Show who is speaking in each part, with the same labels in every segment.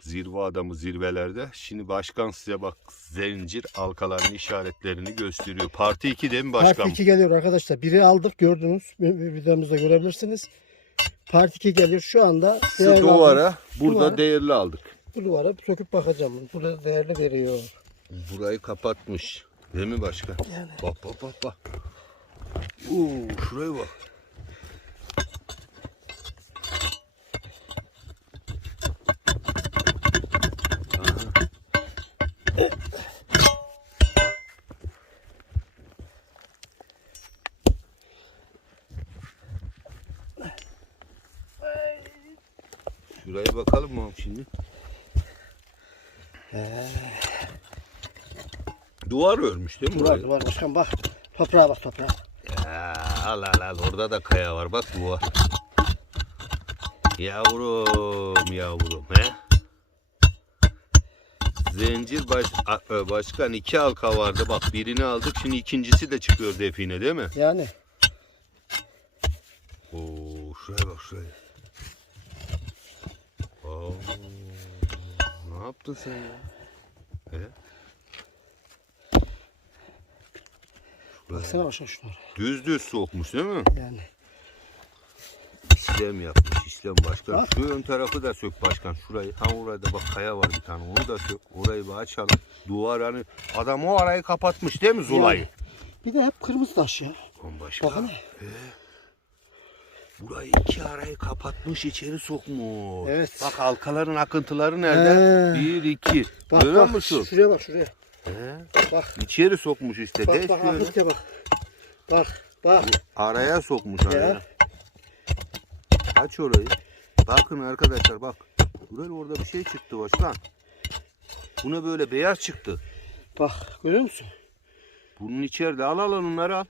Speaker 1: Zirve adamı zirvelerde. Şimdi başkan size bak zincir halkalarının işaretlerini gösteriyor. Parti 2 değil mi başkan?
Speaker 2: Part 2 geliyor arkadaşlar. Biri aldık gördünüz. Videomuzda görebilirsiniz. Part 2 geliyor. Şu anda değerli
Speaker 1: duvara burada
Speaker 2: Duvara.
Speaker 1: değerli aldık.
Speaker 2: bu duvara söküp bakacağım. Burada değerli veriyor.
Speaker 1: Burayı kapatmış. Değil mi başkan?
Speaker 2: Yani.
Speaker 1: Bak bak bak bak. Oo, şuraya bak. Bakalım mı şimdi? Duvar örmüş değil mi?
Speaker 2: Duvar
Speaker 1: burayı?
Speaker 2: duvar başkan bak. Toprağa bak toprağa.
Speaker 1: Ya, al al al orada da kaya var bak duvar. Yavrum yavrum he. Zincir baş, e, başkan iki halka vardı bak birini aldık şimdi ikincisi de çıkıyor define değil mi?
Speaker 2: Yani.
Speaker 1: Oo şuraya bak şuraya. Oo, ne yaptın sen ya? He?
Speaker 2: Baksana başkan şunlara.
Speaker 1: Düz düz sokmuş değil mi?
Speaker 2: Yani.
Speaker 1: İşlem yapmış işlem başkan.
Speaker 2: Bak.
Speaker 1: Şu ön tarafı da sök başkan. Şurayı ha orada bak kaya var bir tane onu da sök. Orayı bir açalım. Duvar hani adam o arayı kapatmış değil mi Zula'yı?
Speaker 2: Yani. Bir de hep kırmızı taş ya.
Speaker 1: Lan başkan.
Speaker 2: Bakın.
Speaker 1: Burayı iki arayı kapatmış içeri sokmuş.
Speaker 2: Evet.
Speaker 1: Bak halkaların akıntıları nerede?
Speaker 2: He.
Speaker 1: Bir iki.
Speaker 2: Bak
Speaker 1: Görüyor
Speaker 2: bak.
Speaker 1: musun?
Speaker 2: Şuraya bak şuraya.
Speaker 1: He.
Speaker 2: Bak.
Speaker 1: İçeri sokmuş işte.
Speaker 2: Bak bak akıntıya bak. Bak. Bak.
Speaker 1: Araya sokmuş araya.
Speaker 2: Ya.
Speaker 1: Aç orayı. Bakın arkadaşlar bak. Buraya orada bir şey çıktı başkan. Buna böyle beyaz çıktı.
Speaker 2: Bak. Görüyor musun?
Speaker 1: Bunun içeride al al onları al.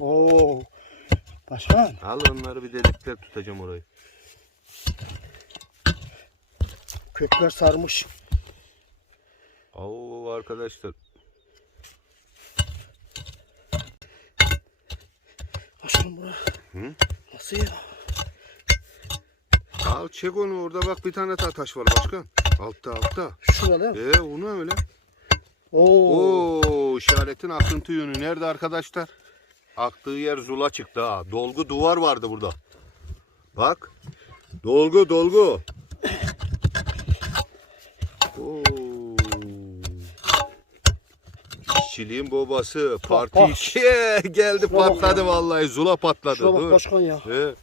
Speaker 2: Oo. Başkan.
Speaker 1: al onları bir delikler tutacağım orayı.
Speaker 2: Kökler sarmış.
Speaker 1: Oo arkadaşlar.
Speaker 2: Başkan bura.
Speaker 1: Hı?
Speaker 2: Nasıl ya?
Speaker 1: Al çek onu orada bak bir tane daha taş var başkan. Altta altta.
Speaker 2: Şurada?
Speaker 1: Ee onu öyle.
Speaker 2: Oo.
Speaker 1: Oo işaretin akıntı yönü nerede arkadaşlar? Aktığı yer zula çıktı ha. Dolgu duvar vardı burada. Bak. Dolgu dolgu. Oo. İşçiliğin babası parti
Speaker 2: bak.
Speaker 1: 2 geldi
Speaker 2: Şuna
Speaker 1: patladı
Speaker 2: ya.
Speaker 1: vallahi zula patladı.
Speaker 2: Şuna bak
Speaker 1: Dur.
Speaker 2: başkan ya.
Speaker 1: He.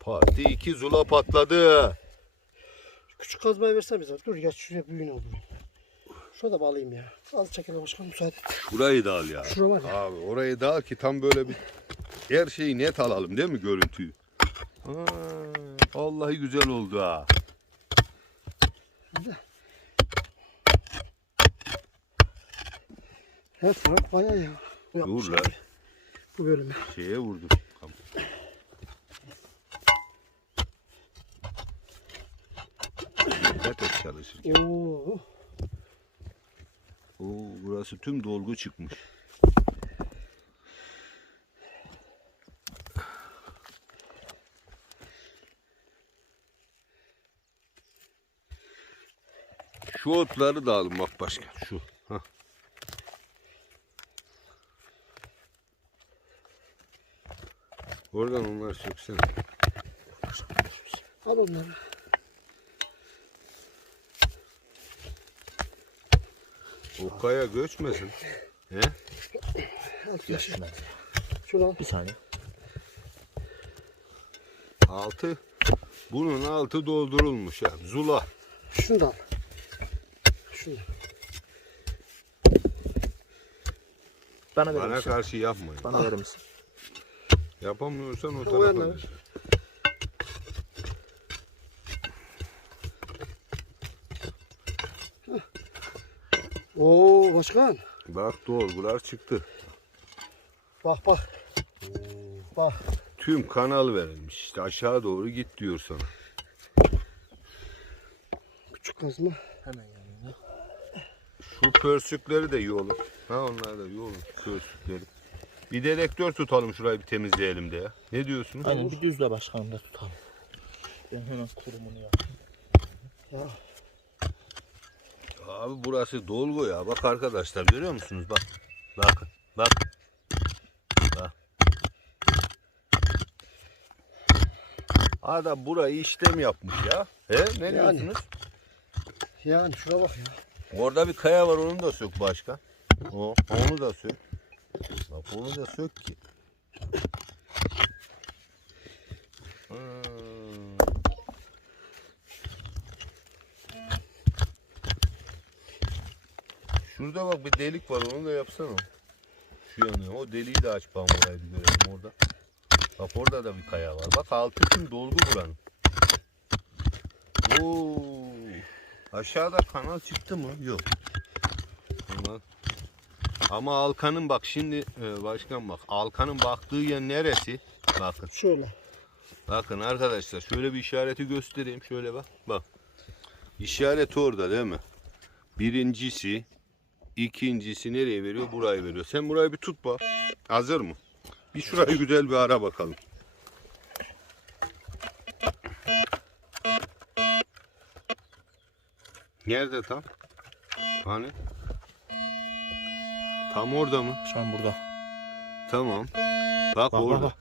Speaker 1: Parti 2 zula patladı.
Speaker 2: Küçük kazmayı versen bize. Dur geç şuraya büyüğünü al. Şurada da bağlayayım ya. Az çekil başkan müsaade et.
Speaker 1: Şurayı da al ya.
Speaker 2: Şura var ya.
Speaker 1: Abi orayı da al ki tam böyle bir her şeyi net alalım değil mi görüntüyü? Ha, vallahi güzel oldu ha.
Speaker 2: Her taraf kaya ya.
Speaker 1: Dur lan
Speaker 2: Bu bölümü.
Speaker 1: şeye vurdum. Tamam. Dikkat et çalışır.
Speaker 2: Oo.
Speaker 1: Burası tüm dolgu çıkmış. Şu otları da alın bak başka. Şu. Hah. Oradan onlar söksene.
Speaker 2: Al onları.
Speaker 1: O kaya göçmesin. He?
Speaker 2: Şunu al.
Speaker 3: Bir saniye.
Speaker 1: Altı. Bunun altı doldurulmuş ya. Zula.
Speaker 2: Şunu da al. Şunu da.
Speaker 3: Bana verir
Speaker 1: Bana
Speaker 3: misin?
Speaker 1: karşı yapmayın.
Speaker 3: Bana verir misin?
Speaker 1: Yapamıyorsan o tarafa ver.
Speaker 2: Oo başkan.
Speaker 1: Bak dolgular çıktı.
Speaker 2: Bak bak. Bak.
Speaker 1: Tüm kanal verilmiş. İşte aşağı doğru git diyor sana.
Speaker 2: Küçük kazma.
Speaker 3: Hemen yanında.
Speaker 1: Şu pörsükleri de iyi olur. Ha onlar da iyi olur. Pörsükleri. Bir dedektör tutalım şurayı bir temizleyelim de ya. Ne diyorsunuz?
Speaker 3: Aynen bir düzle başkanım da tutalım. Ben hemen kurumunu yapayım.
Speaker 2: Ya
Speaker 1: Abi burası dolgu ya. Bak arkadaşlar görüyor musunuz? Bak. Bakın. Bak. Bak. Adam burayı işlem yapmış ya. He? Ne
Speaker 2: Yani.
Speaker 1: diyorsunuz?
Speaker 2: yani şuna bak ya.
Speaker 1: Orada bir kaya var onu da sök başka. O, onu da sök. Bak onu da sök ki. Şurada bak bir delik var onu da yapsana. Şu yanı o deliği de aç bana orayı bir görelim orada. Bak orada da bir kaya var. Bak altı tüm dolgu buranın. Oo. Aşağıda kanal çıktı mı? Yok. Ama, ama Alkan'ın bak şimdi e, başkan bak. Alkan'ın baktığı yer neresi? Bakın.
Speaker 2: Şöyle.
Speaker 1: Bakın arkadaşlar şöyle bir işareti göstereyim. Şöyle bak. Bak. İşaret orada değil mi? Birincisi, ikincisi nereye veriyor? Burayı veriyor. Sen burayı bir tut bak. Hazır mı? Bir şurayı güzel bir ara bakalım. Nerede tam? Hani? Tam orada mı?
Speaker 3: Şu an burada.
Speaker 1: Tamam. Bak,
Speaker 3: Bak,
Speaker 1: orada.
Speaker 3: bak,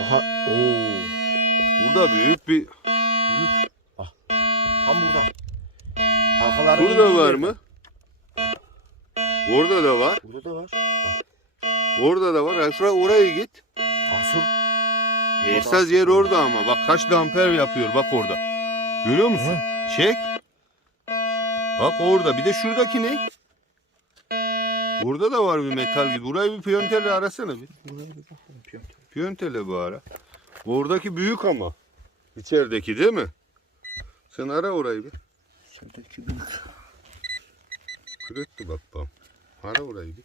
Speaker 3: Aha. Oo.
Speaker 1: Burada büyük bir...
Speaker 3: Tam burada. Halkalar
Speaker 1: Burada var mı? Orada da var.
Speaker 3: Burada da var.
Speaker 1: Orada da var. Ha, Şuraya oraya git.
Speaker 3: Asıl.
Speaker 1: Esas yer orada ama. Bak kaç da amper yapıyor. Bak orada. Görüyor musun? Çek. Bak orada. Bir de şuradaki ne? Burada da var bir metal gibi. Burayı bir piyonterle arasana bir.
Speaker 3: Buraya bir bakalım piyonter.
Speaker 1: Piyonterle bu ara. Oradaki büyük ama. İçerideki değil mi? Sen ara orayı bir.
Speaker 3: Şuradaki büyük.
Speaker 1: Kırıktı bak bak. Ara orayı bir.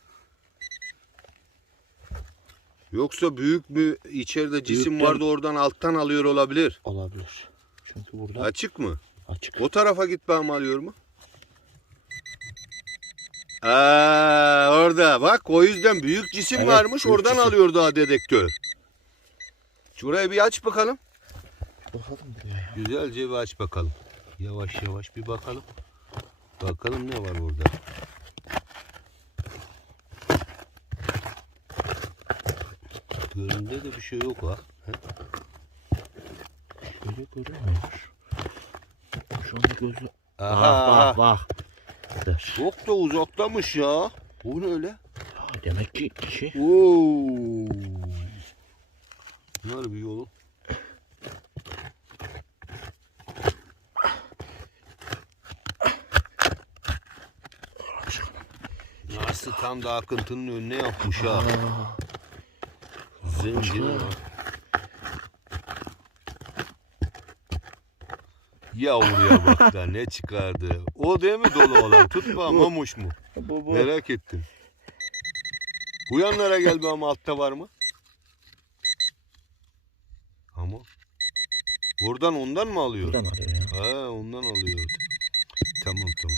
Speaker 1: Yoksa büyük bir içeride cisim
Speaker 3: Büyükten-
Speaker 1: vardı oradan alttan alıyor olabilir.
Speaker 3: Olabilir. Çünkü burada
Speaker 1: Açık mı?
Speaker 3: açık.
Speaker 1: O tarafa git bağım alıyor mu? Aa, orada bak o yüzden büyük cisim
Speaker 3: Evet,
Speaker 1: varmış
Speaker 3: büyük
Speaker 1: oradan
Speaker 3: cisim.
Speaker 1: alıyor daha dedektör. Şurayı bir aç bakalım.
Speaker 3: Bakalım buraya ya.
Speaker 1: Güzelce bir aç bakalım. Yavaş yavaş bir bakalım. Bakalım ne var orada. Göründe de bir şey yok ha.
Speaker 3: Şöyle görünmüyor. Şu anda gözü...
Speaker 1: Aha.
Speaker 3: Bak bak bak.
Speaker 1: Çok da uzaktamış ya. Bu ne öyle?
Speaker 3: Ha, demek ki şey.
Speaker 1: Oo. Bunlar bir yolu. Nasıl tam da akıntının önüne yapmış ha.
Speaker 3: Aa,
Speaker 1: Zengin ha. Yavruya bak da ne çıkardı. O değil mi dolu olan? Tutma mamuş mu?
Speaker 3: bu bu.
Speaker 1: Merak ettim. Bu yanlara gel be ama altta var mı? Ama oradan ondan mı alıyor?
Speaker 3: Buradan arıyor ya.
Speaker 1: Ha ondan alıyor. Tamam tamam.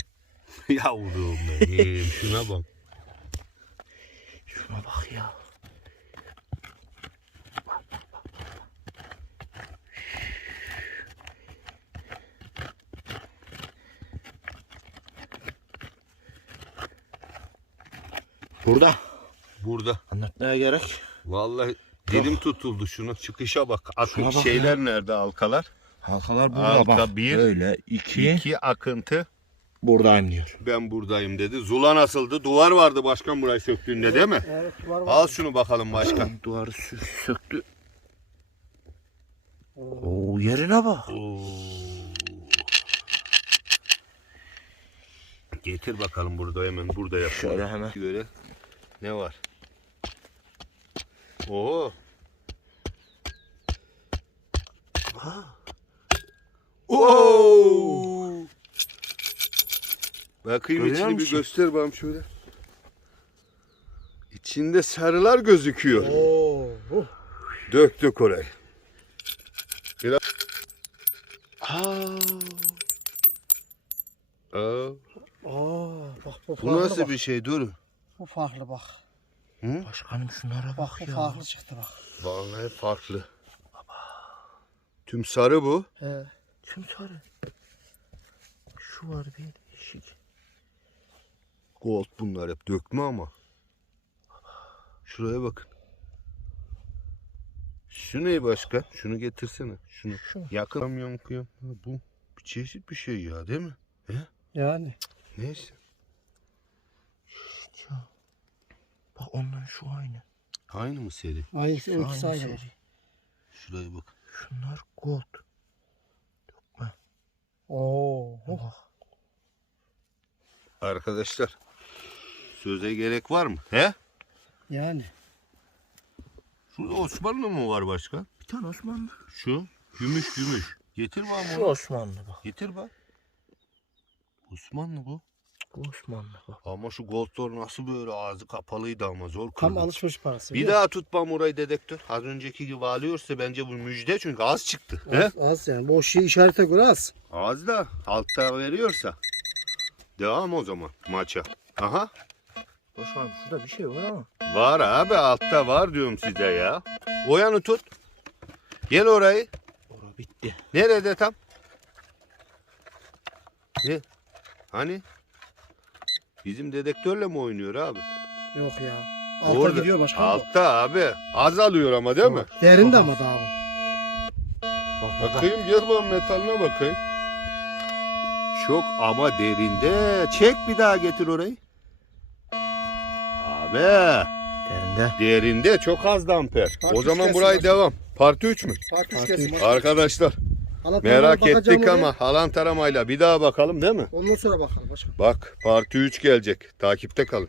Speaker 1: Yavrum benim şuna bak.
Speaker 3: Şuna bak ya. Burada.
Speaker 1: Burada.
Speaker 3: Anlatmaya gerek.
Speaker 1: Vallahi dilim tutuldu şuna çıkışa bak. Akın
Speaker 3: Şuna bak
Speaker 1: şeyler nerede halkalar?
Speaker 3: Halkalar burada
Speaker 1: Halka
Speaker 3: bak.
Speaker 1: bir,
Speaker 3: Böyle iki.
Speaker 1: İki akıntı.
Speaker 3: Buradayım diyor.
Speaker 1: Ben buradayım dedi. Zula nasıldı? Duvar vardı başkan burayı söktüğünde değil mi?
Speaker 2: Evet var var.
Speaker 1: Al şunu bakalım başkan.
Speaker 3: Duvarı söktü. Oo yerine bak.
Speaker 1: Oo. Getir bakalım burada hemen burada yap.
Speaker 3: Şöyle hemen.
Speaker 1: Göre ne var? Oo. Oo. Bakayım
Speaker 3: Görüyor
Speaker 1: içini bir
Speaker 3: musun?
Speaker 1: göster bana şöyle. İçinde sarılar gözüküyor.
Speaker 2: Oo. uh.
Speaker 1: Döktük orayı.
Speaker 3: Aa,
Speaker 1: Aa,
Speaker 2: Aa bak bu
Speaker 1: bu nasıl
Speaker 2: bak.
Speaker 1: bir şey? Dur.
Speaker 2: Bu farklı bak.
Speaker 1: Hı?
Speaker 3: Başkanım şunlara bak,
Speaker 2: Bak
Speaker 3: ya.
Speaker 2: farklı çıktı bak.
Speaker 1: Vallahi farklı. Tüm sarı bu.
Speaker 2: He.
Speaker 3: Tüm sarı. Şu var bir değişik.
Speaker 1: Gold bunlar hep dökme ama. Şuraya bakın. Şu ne başka? Şunu getirsene. Şunu.
Speaker 3: Şu?
Speaker 1: Yakın yankıyor. Ha, Bu bir çeşit bir şey ya değil mi?
Speaker 2: Yani.
Speaker 1: Neyse.
Speaker 3: Ya. Bak ondan şu aynı.
Speaker 1: Aynı mı seri?
Speaker 2: Aynı,
Speaker 3: Şu
Speaker 2: aynı.
Speaker 3: seri.
Speaker 2: bak.
Speaker 1: Şuraya bak.
Speaker 3: Şunlar gold.
Speaker 2: Oo.
Speaker 3: Bak.
Speaker 1: Arkadaşlar. Söze gerek var mı? He?
Speaker 2: Yani.
Speaker 1: Şurada Osmanlı mı var başka?
Speaker 3: Bir tane Osmanlı.
Speaker 1: Şu. Gümüş gümüş. Getir bana
Speaker 3: Şu
Speaker 1: onu.
Speaker 3: Osmanlı bak.
Speaker 1: Getir bak. Osmanlı bu.
Speaker 3: Osmanlı bak.
Speaker 1: Ama şu goldlar nasıl böyle ağzı kapalıydı ama zor
Speaker 2: Tam
Speaker 1: kırdı.
Speaker 2: alışveriş parası.
Speaker 1: Bir daha tut bana orayı dedektör. Az önceki gibi alıyorsa bence bu müjde çünkü az çıktı. He?
Speaker 2: Az, az yani. Bu şey işarete göre az.
Speaker 1: Az da altta veriyorsa. Devam o zaman maça. Aha.
Speaker 3: Başkanım şurada bir şey var ama.
Speaker 1: Var abi altta var diyorum size ya. O yanı tut. Gel orayı.
Speaker 3: Ora bitti.
Speaker 1: Nerede tam? Ne? Hani? Bizim dedektörle mi oynuyor abi?
Speaker 2: Yok ya. Alta gidiyor başkan. bu.
Speaker 1: Altta abi. Az alıyor ama değil mi?
Speaker 2: Derin de ama daha bu.
Speaker 3: Bak bak.
Speaker 1: Bakayım gel bana metaline bakayım. Çok ama derinde. Çek bir daha getir orayı. Abi
Speaker 3: Derinde.
Speaker 1: derinde çok az damper. O zaman burayı devam. Parti 3 mü?
Speaker 2: Parti
Speaker 3: Parti.
Speaker 1: Arkadaşlar
Speaker 2: Alan
Speaker 1: merak
Speaker 2: bakacağım
Speaker 1: ettik
Speaker 2: oraya.
Speaker 1: ama alan taramayla bir daha bakalım değil mi?
Speaker 2: Ondan sonra bakalım başkan.
Speaker 1: Bak parti 3 gelecek. Takipte kalın.